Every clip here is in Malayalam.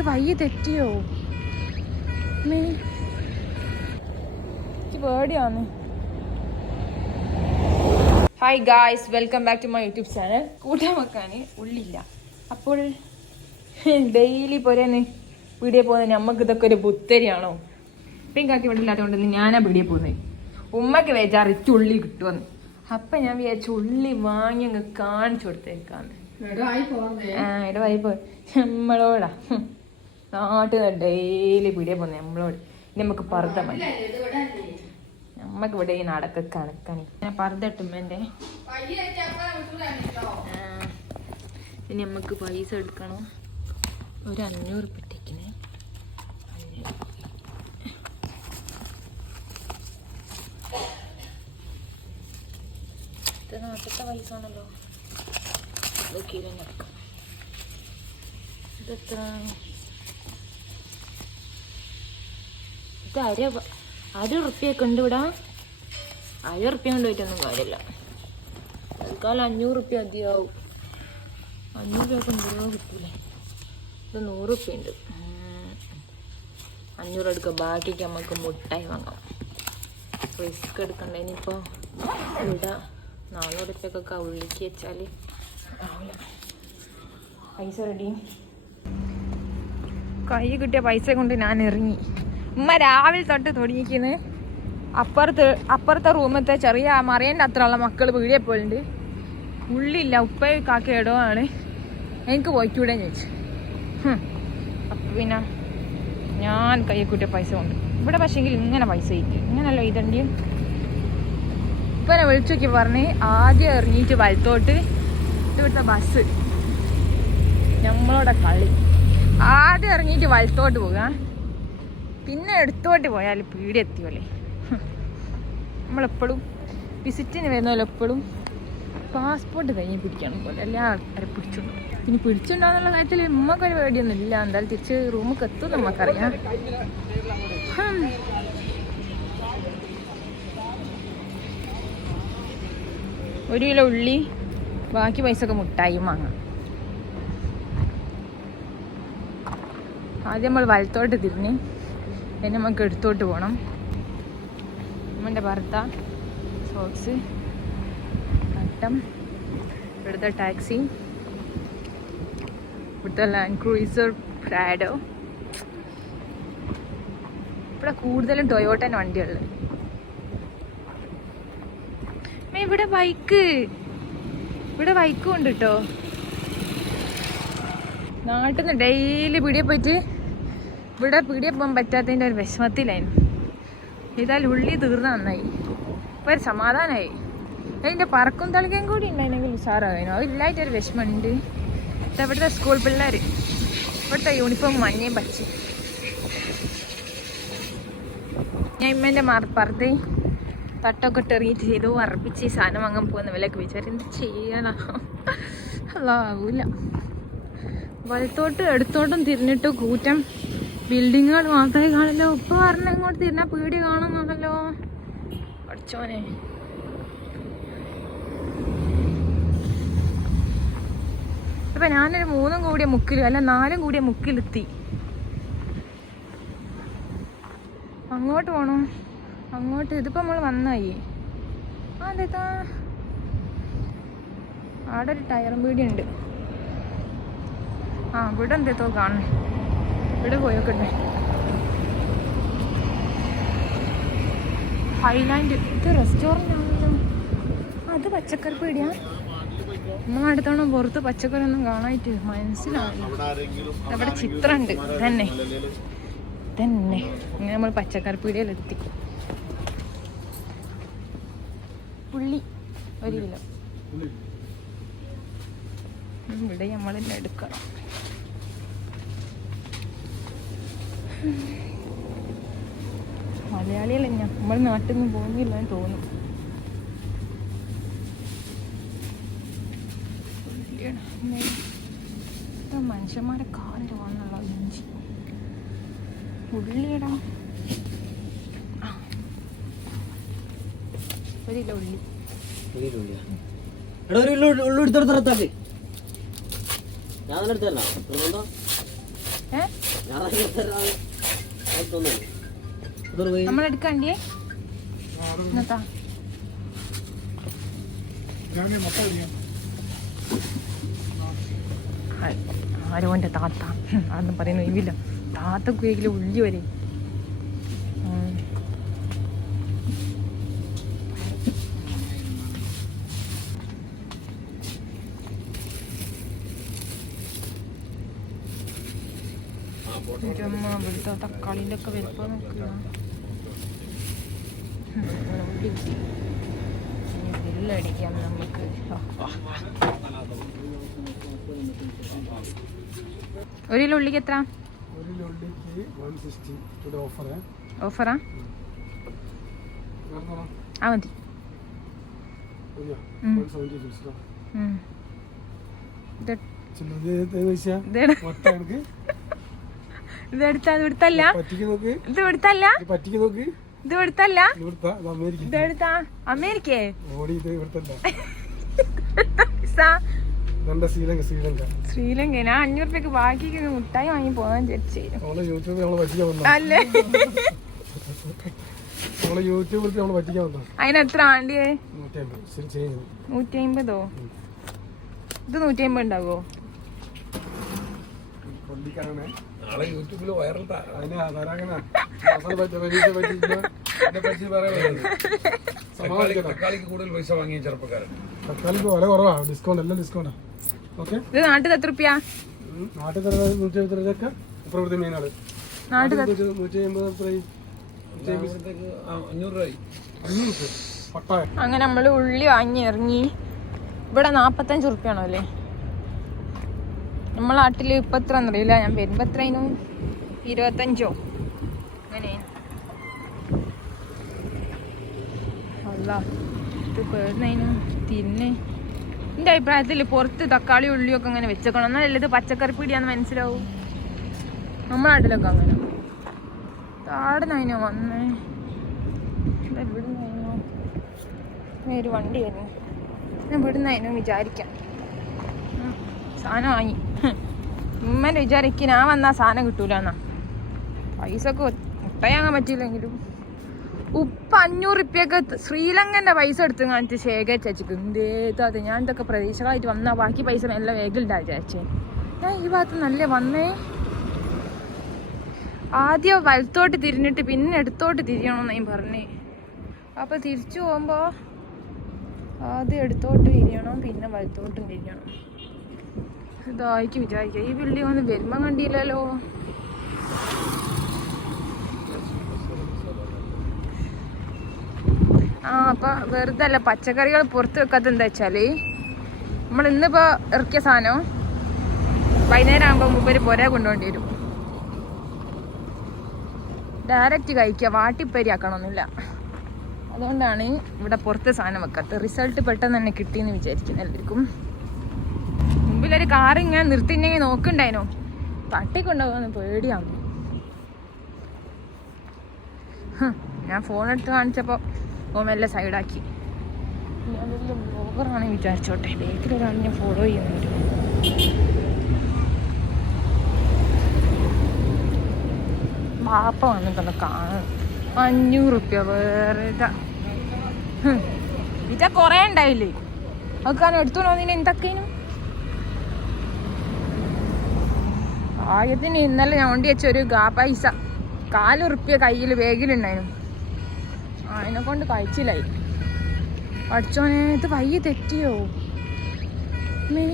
ഇത് വയ്യ തെറ്റിയോ? നീ എനിക്ക് പേടിയാണ്. Hi guys welcome back to my YouTube channel കൂട്ടാൻ വെക്കാൻ ഉള്ളില്ല. അപ്പോൾ ഡെയിലി പോരേന്ന് വീഡിയോ പോകുന്നത് നമുക്ക് ഇതൊക്കെ ഒരു ബുത്തരിയാണോ ഇപ്പം കാക്കി ഇവിടെ ഇല്ലാത്തതുകൊണ്ട് ഞാനാ വീഡിയോ പോകുന്നത് ഉമ്മക്ക് വേച്ചാറ് ചുള്ളി കിട്ടുമെന്ന് അപ്പം ഞാൻ വിചാരിച്ചു ഉള്ളി വാങ്ങി അങ്ങ് കാണിച്ചു കൊടുത്തേക്കാന്ന്. ആ ഇടവായി വായി പോയി നമ്മളോടാ. ഹും. നിന്ന് ഡെയിലി വീഡിയോ പോകുന്നത് നമ്മളോട്. ഇനി നമുക്ക് പറുത മതി നമ്മക്ക് ഇവിടെ ഈ നടക്ക കണക്കണി ഞാൻ പറുതട്ടും എന്റെ ഇനി നമുക്ക് പൈസ എടുക്കണം. ഒരു അഞ്ഞൂറ് പെട്ടിക്കിന് ഇത് നാട്ടിലത്തെ പൈസ ആണല്ലോ. എടുക്കാം ഇതെത്ര ഇത് അര അര ഉറുപ്പ്യൊക്കെ ഉണ്ട് ഇവിടെ. അര ഉറുപ്പ്യ കൊണ്ട് കാര്യമില്ല. തൽക്കാലം അഞ്ഞൂറ് ഉറുപ്പ്യ അധികമാവും അഞ്ഞൂറ് രൂപ എന്തോ കിട്ടൂലേ? ഇത് നൂറ് ഉറുപ്പ്യ ഉണ്ട്. അഞ്ഞൂറ് എടുക്കുക ബാക്കിക്ക് നമുക്ക് മുട്ടായി വാങ്ങാം. റിസ്ക് എടുക്കണ്ട. ഇനിയിപ്പോൾ ഇവിടെ നാനൂറ് ഉറുപ്പ്യൊക്കെ ഉള്ളിക്ക് വെച്ചാൽ പൈസ റെഡി കൈ കിട്ടിയ പൈസ കൊണ്ട് ഞാൻ ഇറങ്ങി. ഉമ്മ രാവിലെ തൊട്ട് തുടങ്ങിക്കുന്നത് അപ്പുറത്ത് അപ്പുറത്തെ റൂമത്തെ ചെറിയ മറിയന്റെ അത്രയുള്ള മക്കൾ വീഴേ പോലുണ്ട് ഉള്ളില്ല ഉപ്പ കാക്ക ഇടവാണ്. എനിക്ക് പോയിക്കൂടെ ചോദിച്ചു. അപ്പം പിന്നെ ഞാൻ കൈ കൂട്ടിയ പൈസ കൊണ്ട്. ഇവിടെ പക്ഷേങ്കിൽ ഇങ്ങനെ പൈസ കിട്ടി. ഇങ്ങനല്ലോ ഇതണ്ടിയും ഇപ്പനെ വിളിച്ചു നോക്കി പറഞ്ഞ് ആദ്യം ഇറങ്ങിയിട്ട് വലത്തോട്ട് ഇവിടുത്തെ ബസ് നമ്മളോടെ കളി. ആദ്യം ഇറങ്ങിയിട്ട് വലത്തോട്ട് പോകാം. പിന്നെ എടുത്തോട്ട് പോയാൽ പീടി എത്തിയല്ലേ നമ്മളെപ്പോഴും വിസിറ്റിന് വരുന്നല്ലോ എപ്പോഴും പാസ്പോർട്ട് കഴിഞ്ഞ് പിടിക്കണം പോലെ എല്ലാ ആൾക്കാരെ പിടിച്ചുണ്ടോ ഇനി പിടിച്ചുണ്ടോന്നുള്ള കാര്യത്തിൽ ഉമ്മക്കൊരു പേടിയൊന്നും ഇല്ല. എന്തായാലും തിരിച്ച് റൂമിൽ എത്തും നമുക്കറിയാം ഒരു കിലോ ഉള്ളി ബാക്കി പൈസ ഒക്കെ മുട്ടായും വാങ്ങാം. ആദ്യം നമ്മൾ വലത്തോട്ട് തിരിഞ്ഞ് പിന്നെ നമുക്ക് എടുത്തോട്ട് പോകണം അമ്മന്റെ ഭർത്ത സോക്സ് കട്ടം ഇവിടുത്തെ ടാക്സി ഇവിടുത്തെ ലാൻഡ് ക്രൂയിസർ പ്രാഡോ ഇവിടെ കൂടുതലും ടൊയോട്ടൻ അമ്മേ, ഇവിടെ ബൈക്ക് ഇവിടെ ബൈക്കും ഉണ്ട് കേട്ടോ നാട്ടിൽ നിന്ന് ഡെയിലി പിടിയെ പോയിട്ട് ഇവിടെ പീടിയെ പോകാൻ പറ്റാത്തതിന്റെ ഒരു വിഷമത്തിലായിരുന്നു. ഇതാൽ ഉള്ളി തീർന്ന നന്നായി. ഇപ്പോൾ ഒരു സമാധാനമായി അതിന്റെ പറക്കും തളിക്കാൻ കൂടി ഉണ്ടായിരുന്നെങ്കിൽ ഉഷാറാകാനോ അതില്ലായിട്ടൊരു വിഷമമുണ്ട്. ഇവിടുത്തെ സ്കൂൾ പിള്ളേർ ഇവിടുത്തെ യൂണിഫോം മഞ്ഞയും പച്ച. ഞാൻ ഇമ്മേന്റെ മറപ്പറത്ത് പറത്ത് തട്ടൊക്കെ ഇട്ട് എറിയിട്ട് ചെയ്തു. അറപ്പിച്ച് ഈ സാധനം വാങ്ങാൻ പോകുന്ന വിലക്ക് വിചാരം എന്ത് ചെയ്യണം അല്ല ആവൂല. വലത്തോട്ടും എടുത്തോട്ടും തിരിഞ്ഞിട്ട് കൂറ്റം ബിൽഡിങ്ങുകൾ മാത്രമേ കാണല്ലോ ഉപ്പ പറഞ്ഞ ഇങ്ങോട്ട് തിരിഞ്ഞാൽ പീടി കാണുന്നുണ്ടല്ലോ പഠിച്ചോനെ. ഇപ്പൊ ഞാനൊരു മൂന്നും കൂടിയ മുക്കിലും അല്ല നാലും കൂടിയ മുക്കിലെത്തി. അങ്ങോട്ട് പോണോ. അങ്ങോട്ട് ഇതിപ്പോ നമ്മൾ വന്നായി. അതെത്താ അവിടെ ഒരു ടയറും പീടിയുണ്ട്. ആ ഇവിടെ എന്തെത്തോ ഇവിടെ പോയോക്കട്ടെ ഹൈലാൻഡ് ഇത് റെസ്റ്റോറന്റ് ആണല്ലോ. അത് പച്ചക്കറി പീടിയാ നമ്മൾ അടുത്തവണ പുറത്ത് പച്ചക്കറി ഒന്നും കാണായിട്ട് മനസ്സിലാവില്ല അവിടെ ചിത്രമുണ്ട് തന്നെ തന്നെ ഇങ്ങനെ നമ്മൾ പച്ചക്കറി പീടിയിലെത്തി ഉള്ളി ഒരു കിലോ. ഇവിടെ നമ്മൾ തന്നെ എടുക്കണം. മലയാളികളെ നമ്മൾ നാട്ടിൽ നിന്ന് പോകുന്നില്ല എന്ന് തോന്നും മനുഷ്യന്മാരെ കാലിൽ വന്നുള്ള ഇഞ്ചി. ഉള്ളിയിടാം. ഒരു കിലോ ഉള്ളി. എടാ ഒരു ഉള്ളു ഉള്ളു എടുത്തെടുത്ത് ഞാൻ എടുത്തല്ല ഇന്നത്താ. ആരോന്റെ താത്ത? ഹും, അതൊന്നും പറയുന്നു ഇവില്ല താത്ത കുയക്കിൽ ഉള്ളി വരെ. ഇവിടുത്തെ തക്കാളിന്റെ ഒക്കെ വലുപ്പം നോക്കുക കിട്ടി. നമുക്ക്. ഒരു കിലോ ഉള്ളിക്ക് എത്ര? ഓഫറ്? ആ മതി. ഇതെട- മൊത്തം എനിക്ക് ഇത് എടുത്താ ഇത് എടുത്തല്ല? നോക്ക്. ഇത് എടുത്തല്ല? ഇത് നോക്ക്. ഇത് എടുത്തല്ല? ഇത് എടുത്താ അമേരിക്കേ? ഓടി ഇത് ഇവിടുത്തെ സാ. ശ്രീലങ്ക ഞാൻ അഞ്ഞൂറ് രൂപയ്ക്ക് ബാക്കിക്ക് മുട്ടായി വാങ്ങി പോകാൻ വിചാരിച്ചു. നമ്മളെ യൂട്യൂബിൽ നമ്മളെ പറ്റിക്കാൻ വന്ന അല്ലേ? നമ്മളെ യൂട്യൂബിൽ നമ്മളെ പറ്റിക്കാൻ വന്ന അതിന് എത്ര ആണ്ടിയേ നൂറ്റി അമ്പത് ഇത് നൂറ്റി അമ്പത് ഉണ്ടാവോ നാളെ യൂട്യൂബിൽ വൈറൽ തക്കാളിക്ക് കൂടുതൽ പൈസ വാങ്ങിയ ചെറുപ്പക്കാരൻ. തക്കാളിക്ക് വില കുറവാണ് ഡിസ്കൗണ്ട് എല്ലാം ഡിസ്കൗണ്ടാ ഓക്കെ? ഇത് നാട്ടിൽ എത്ര റുപ്യ? നാട്ടിൽ നൂറ്റി എഴുപത്തിരണ്ടൊക്കെ പ്രവൃത്തി മീനാണ്. നൂറ്റി അഞ്ഞൂറ് രൂപ. അങ്ങനെ നമ്മൾ ഉള്ളി വാങ്ങി ഇറങ്ങി ഇവിടെ നാപ്പത്തഞ്ച് ഉറുപ്പ്യാണോ അല്ലേ? നമ്മളെ നാട്ടിൽ ഇപ്പം എത്ര എന്നറിയില്ല ഞാൻ വരുമ്പോൾ എത്രയും ഇരുപത്തഞ്ചോ? അങ്ങനെ. അല്ല ഇത് തിന്നെ. എന്റെ അഭിപ്രായത്തിൽ പുറത്ത് തക്കാളി ഉള്ളിയൊക്കെ അങ്ങനെ വെച്ചേക്കണം. എന്നാലല്ലേ ഇത് പച്ചക്കറി പീടിയാന്ന് മനസ്സിലാവും? നമ്മളെ നാട്ടിലൊക്കെ അങ്ങനെ താടുന്നതിനോ നൈനോ വന്നേ? ഇവിടുന്നതിനോ ഇവിടുന്ന് ഒരു വണ്ടി വരുന്നു. ഞാൻ ഇവിടുന്ന് വിചാരിക്കാം. സാധനം വാങ്ങി. ഉമ്മന്റെ വിചാരിക്കും ഞാൻ വന്നാൽ സാധനം കിട്ടൂല എന്നാ പൈസ ഒക്കെ മുട്ടയാകാൻ പറ്റിയില്ലെങ്കിലും. ഉപ്പ് അഞ്ഞൂറ് റുപ്യൊക്കെ ശ്രീലങ്കന്റെ പൈസ എടുത്ത് കാണിച്ച് ശേഖരിച്ച് വെച്ചിട്ട് എന്തേത് അത്? ഞാൻ ഇതൊക്കെ പ്രതീക്ഷകളായിട്ട് വന്നാൽ ബാക്കി പൈസ എല്ലാം വേഗിലുണ്ടാ വിചാരിച്ചേ. ഞാൻ ഈ ഭാഗത്ത് നല്ല വന്നേ? ആദ്യം വലത്തോട്ട് തിരിഞ്ഞിട്ട് പിന്നെ എടുത്തോട്ട് തിരിയണമെന്ന് ഞാൻ പറഞ്ഞേ. അപ്പോൾ തിരിച്ചു പോകുമ്പോൾ ആദ്യം എടുത്തോട്ട് തിരിയണം പിന്നെ വലത്തോട്ടും തിരിയണം. ഇതായിക്ക് വിചാരിക്കുക ഈ ബിൽഡിംഗ് ഒന്ന് വരുമ്പം കണ്ടില്ലല്ലോ. ആ അപ്പൊ വെറുതെ അല്ല പച്ചക്കറികൾ പുറത്ത് വെക്കാത്ത എന്താ വെച്ചാൽ നമ്മൾ ഇന്നിപ്പോ ഇറക്കിയ സാധനം വൈകുന്നേരം ആകുമ്പോ മുമ്പര് പുര കൊണ്ടുപോകേണ്ടി വരും. ഡയറക്റ്റ് കഴിക്കുക വാട്ടിപ്പരി ആക്കണമെന്നില്ല അതുകൊണ്ടാണ് ഇവിടെ പുറത്ത് സാധനം വെക്കാത്തത്. റിസൾട്ട് പെട്ടെന്ന് തന്നെ കിട്ടിയെന്ന് വിചാരിക്കുന്നു എല്ലാവർക്കും. മുമ്പിലൊരു കാർ ഇങ്ങനെ നിർത്തിണ്ടെങ്കിൽ നോക്കണ്ടായിനോ തട്ടിക്കൊണ്ടുപോകാന്ന് പേടിയാവും. ഹ്, ഞാൻ ഫോൺ എടുത്ത് കാണിച്ചപ്പോൾ ഓമെല്ലാം സൈഡാക്കി ഞാൻ വലിയ ബ്ലോഗറാണ് വിചാരിച്ചോട്ടെ. ബേക്കിൽ ഞാൻ ഫോളോ ചെയ്യുന്നുണ്ട് ബാപ്പ വന്നിട്ടൊന്ന് കാണും. അഞ്ഞൂറ് റുപ്യ വേറെ ഇതാ. കൊറേ ഉണ്ടായില്ലേ? അതൊക്കെ എടുത്തോളൂ അതിന് എന്തൊക്കെയും ആയത്തിന് ഇന്നലെ ഞാൻ കൊണ്ടി വെച്ച ഒരു ഗാ പൈസ. കാലുറുപ്പിയ കയ്യിൽ വേഗിലുണ്ടായിരുന്നു അതിനെ കൊണ്ട് കഴിച്ചില്ലായി. പഠിച്ചോനെ ഇത് വയ്യ തെറ്റിയോ? മേ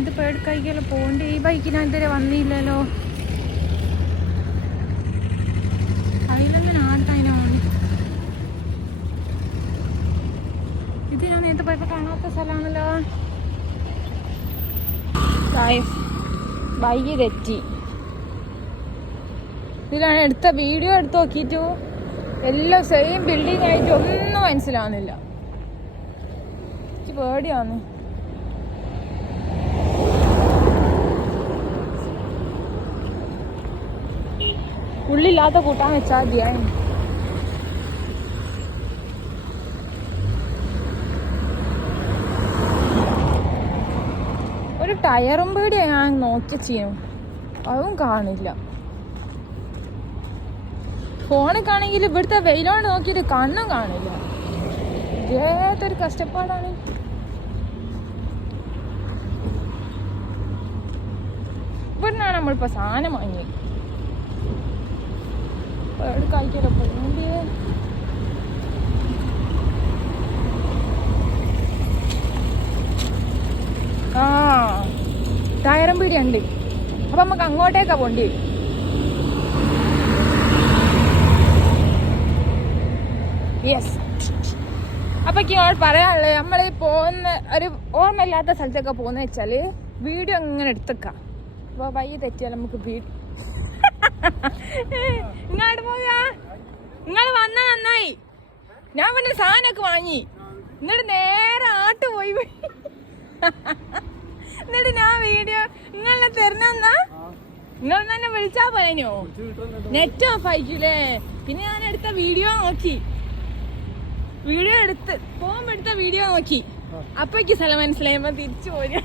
ഇത് പേടിക്കൈക്കല്ലോ പോകണ്ടേ? ഈ ബൈക്കിനെതിരെ വന്നില്ലല്ലോ. സ്ഥലമാണല്ലോ? ബൈക്ക് തെറ്റി. ഇതിലാണ് എടുത്ത വീഡിയോ എടുത്ത് നോക്കിയിട്ടു എല്ലാം സെയിം ബിൽഡിംഗ് ആയിട്ട് ഒന്നും മനസ്സിലാവുന്നില്ല. എനിക്ക് പേടിയാന്ന് ഉള്ളില്ലാത്ത കൂട്ടാൻ വെച്ചാൽ മതിയായി ഒരു ടയറും പേടിയാ ഞാൻ നോക്കി ചെയ്യും. അതും കാണില്ല. ഫോണിൽ കാണെങ്കിൽ ഇവിടുത്തെ വെയിലോണ്ട് നോക്കിയിട്ട് കണ്ണും കാണില്ല. ഏതൊരു കഷ്ടപ്പാടാണ്. ഇവിടുന്നാണ് നമ്മളിപ്പോ സാധനം വാങ്ങിയത്. കഴിക്കാലോ പോകണ്ടേ ആ ടയറും ഉണ്ട് അപ്പൊ നമുക്ക് അങ്ങോട്ടേക്കാ പോണ്ടി. യെസ് അപ്പൊ ഇങ്ങോട്ട് പറയാനുള്ളത് നമ്മൾ പോകുന്ന ഒരു ഓർമ്മയില്ലാത്ത സ്ഥലത്തൊക്കെ പോകുന്ന വെച്ചാൽ വീഡിയോ അങ്ങനെ എടുത്തേക്കാം. അപ്പൊ വൈ തെറ്റിയാൽ നമുക്ക് ഇങ്ങോട്ട് പോയാ? നിങ്ങൾ വന്ന നന്നായി. ഞാൻ പിന്നെ സാധനമൊക്കെ വാങ്ങി. എന്നിട്ട് നേരെ ആട്ട് പോയി. എന്നിട്ട് ഞാൻ വീഡിയോ നിങ്ങളെ തരുന്നെന്നാ നിങ്ങൾ തന്നെ വിളിച്ചാ പോയനോ നെറ്റ് ഓഫ് ആയിക്കൂലേ? പിന്നെ ഞാൻ എടുത്ത വീഡിയോ നോക്കി. വീഡിയോ എടുത്ത് പോകുമ്പോ എടുത്ത വീഡിയോ നോക്കി. അപ്പൊക്ക് സ്ഥലം മനസ്സിലായപ്പോ തിരിച്ചു പോരാ.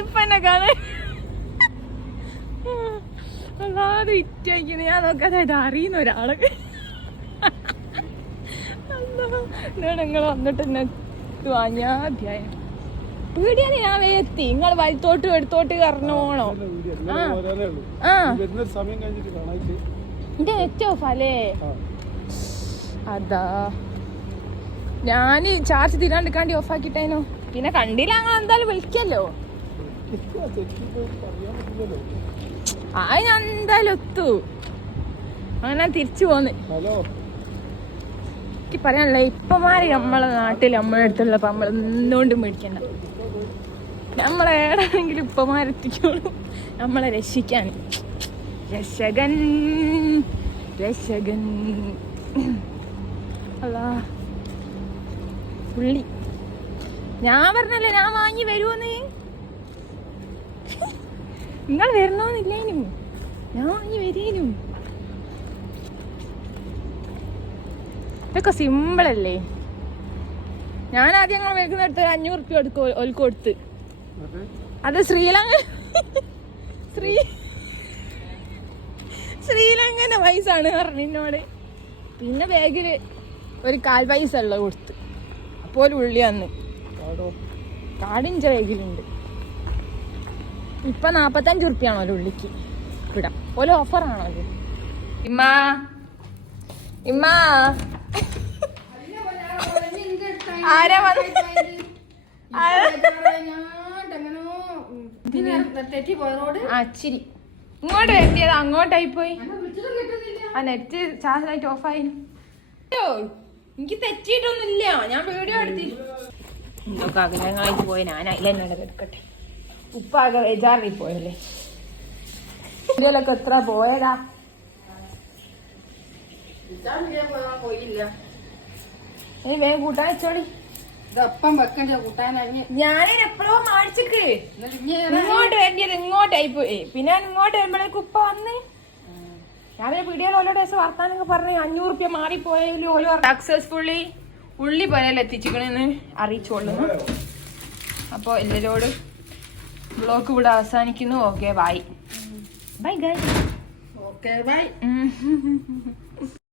ഇപ്പൊ എന്നെ കാണാൻ ഇറ്റായിക്കുന്നു ഞാൻ നോക്കാതെ ഇത് അറിയുന്ന ഒരാൾ. നിങ്ങൾ വന്നിട്ട് എന്നെ വാങ്ങിയാ അധ്യായം വീടിയാണ് ഞാൻ വേത്തി നിങ്ങൾ വലത്തോട്ട് എടുത്തോട്ട് കറന്നു ആ എന്റെ നെറ്റ് ഓഫ് അല്ലേ അതാ. ഞാൻ ചാർജ് തീരാണ്ടിക്കാണ്ടി ഓഫ് ആക്കിട്ടേനോ. പിന്നെ കണ്ടില്ല അങ്ങനെ എന്തായാലും വിളിക്കല്ലോ. ആ ഞാൻ എന്തായാലും ഒത്തു അങ്ങനെ തിരിച്ചു പോന്ന്. എനിക്ക് പറയാനുള്ള ഇപ്പമാര് നമ്മളെ നാട്ടിൽ നമ്മളെ അടുത്തുള്ളപ്പോ നമ്മൾ എന്തുകൊണ്ടും മേടിക്കണ്ട. നമ്മളെ ഇപ്പം മരത്തിക്കോളൂ. നമ്മളെ രക്ഷിക്കാൻ. രക്ഷകൻ രക്ഷകൻ. അല്ല പുള്ളി. ഞാൻ പറഞ്ഞല്ലേ ഞാൻ വാങ്ങി വരുമോന്ന് നിങ്ങൾ വരണമെന്നില്ലേനും ഞാൻ വാങ്ങി വരീനും. ഇതൊക്കെ സിമ്പിളല്ലേ ഞാൻ ആദ്യം ഞങ്ങൾ മേടിക്കുന്നിടത്ത് ഒരു അഞ്ഞൂറ് റുപ്യ എടുക്കും ഒൽക്ക് കൊടുത്ത്. അത് ശ്രീലങ്ക ശ്രീ ശ്രീലങ്കന്റെ പൈസ ആണ് പറഞ്ഞു എന്നോട് പിന്നെ ബാഗിൽ ഒരു കാൽ പൈസ ഉള്ള കൊടുത്ത്. അപ്പോൾ ഉള്ളി അന്ന് കാടോ? കാടിന്റെ ബാഗിലുണ്ട്. ഇപ്പൊ നാപ്പത്തഞ്ച് ഉറുപ്പിയാണോ ഒരു ഉള്ളിക്ക് ഇവിടെ ഓരോ ഓഫറാണോ അത്. ഇമ്മ. ഇമ്മ. ആരാ വന്ന്? തെറ്റി ഇച്ചിരി ഇങ്ങോട്ട് എത്തിയത് അങ്ങോട്ടായി പോയി ആ നെറ്റ് ചാർജ് ലൈറ്റ് ഓഫ് ഓഫായി എനിക്ക് തെറ്റിയിട്ടൊന്നുമില്ല. ഞാൻ വീഡിയോ എടുത്തി എന്തൊക്കെ ആഗ്രഹങ്ങളായിട്ട് പോയി. ഞാൻ അതിലെന്നെ എടുക്കട്ടെ ഉപ്പാകെ വേജാറി പോയല്ലേ വീഡിയോയിലൊക്കെ എത്ര പോയതാ? പോയില്ല. ഇനി വേഗം കൂട്ടാൻ വെച്ചോളി. ഇതപ്പം വെക്കണ്ട മാടിച്ചിക്ക്. ഇങ്ങോട്ട് വരേണ്ടത് ഇങ്ങോട്ടായി പോയി. പിന്നെ ഞാൻ ഇങ്ങോട്ട് വരുമ്പോഴേക്ക് ഉപ്പ വന്ന്. ഞാനൊരു വീഡിയോയിൽ ഓരോ ദിവസം വർത്താനൊക്കെ പറഞ്ഞു അഞ്ഞൂറ് റുപ്യ മാറിപ്പോയാലും ഓരോ സക്സസ്ഫുള്ളി ഉള്ളി പോയാൽ എത്തിച്ചിക്കണെന്ന് അറിയിച്ചോളുന്നു. അപ്പോൾ എല്ലാവരോടും ബ്ലോഗ് ഇവിടെ അവസാനിക്കുന്നു. Okay bye bye guy okay bye